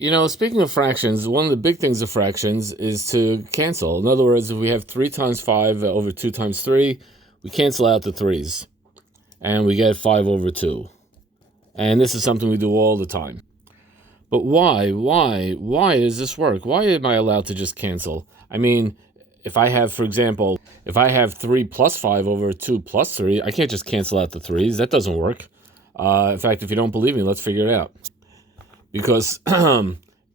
Speaking of fractions, one of the big things of fractions is to cancel. In other words, if we have 3 times 5 over 2 times 3, we cancel out the 3's, and we get 5 over 2. And this is something we do all the time. But why does this work? Why am I allowed to just cancel? I mean, if I have, for example, if I have 3 plus 5 over 2 plus 3, I can't just cancel out the 3's. That doesn't work. In fact, if you don't believe me, let's figure it out. Because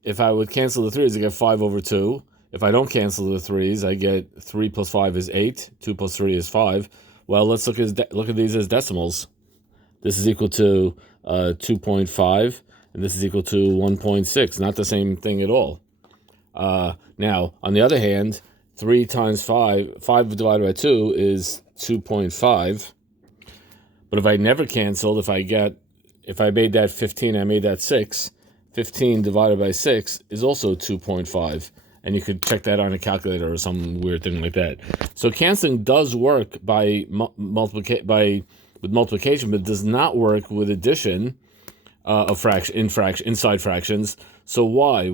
if I would cancel the 3's, I get 5 over 2. If I don't cancel the 3's, I get 3 plus 5 is 8. 2 plus 3 is 5. Well, let's look at these as decimals. This is equal to 2.5, and this is equal to 1.6. Not the same thing at all. Now, on the other hand, 3 times 5 divided by 2 is 2.5. But if I never canceled, if I made that 15, I made that 6, 15 divided by 6 is also 2.5. And you could check that on a calculator or some weird thing like that. So canceling does work with multiplication, but it does not work with addition of inside fractions. So why?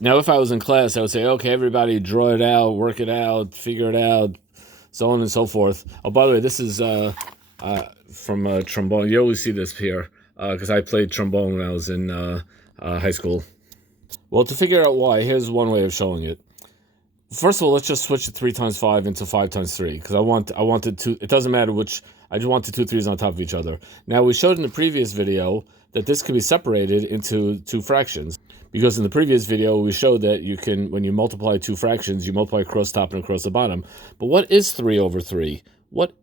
Now, if I was in class, I would say, okay, everybody draw it out, work it out, figure it out, so on and so forth. Oh, by the way, this is from trombone. You always see this here because I played trombone when I was in high school. Well, to figure out why, here's one way of showing it. First of all, let's just switch the 3 times 5 into 5 times 3 because I wanted to. It doesn't matter which. I just wanted 2 3's on top of each other. Now, we showed in the previous video that this could be separated into 2 fractions because in the previous video we showed that you can, when you multiply 2 fractions, you multiply across top and across the bottom. But what is 3 over 3? What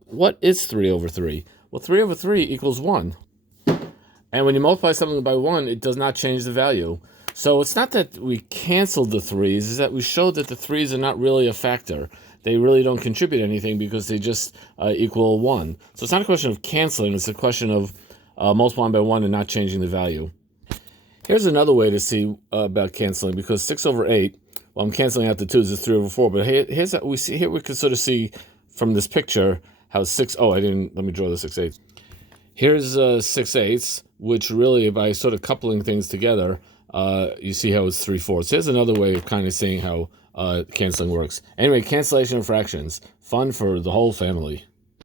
is 3 over 3? Well, 3 over 3 equals 1. And when you multiply something by 1, it does not change the value. So it's not that we canceled the 3's, it's that we showed that the 3's are not really a factor. They really don't contribute anything because they just equal 1. So it's not a question of canceling, it's a question of multiplying by 1 and not changing the value. Here's another way to see about canceling, because 6 over 8, well, I'm canceling out the 2's, it's 3 over 4. But here's what we see. Here we can sort of see from this picture how let me draw the 6/8. Here's 6/8, which really, by sort of coupling things together, you see how it's 3/4. Here's another way of kind of seeing how canceling works. Anyway, cancellation of fractions. Fun for the whole family.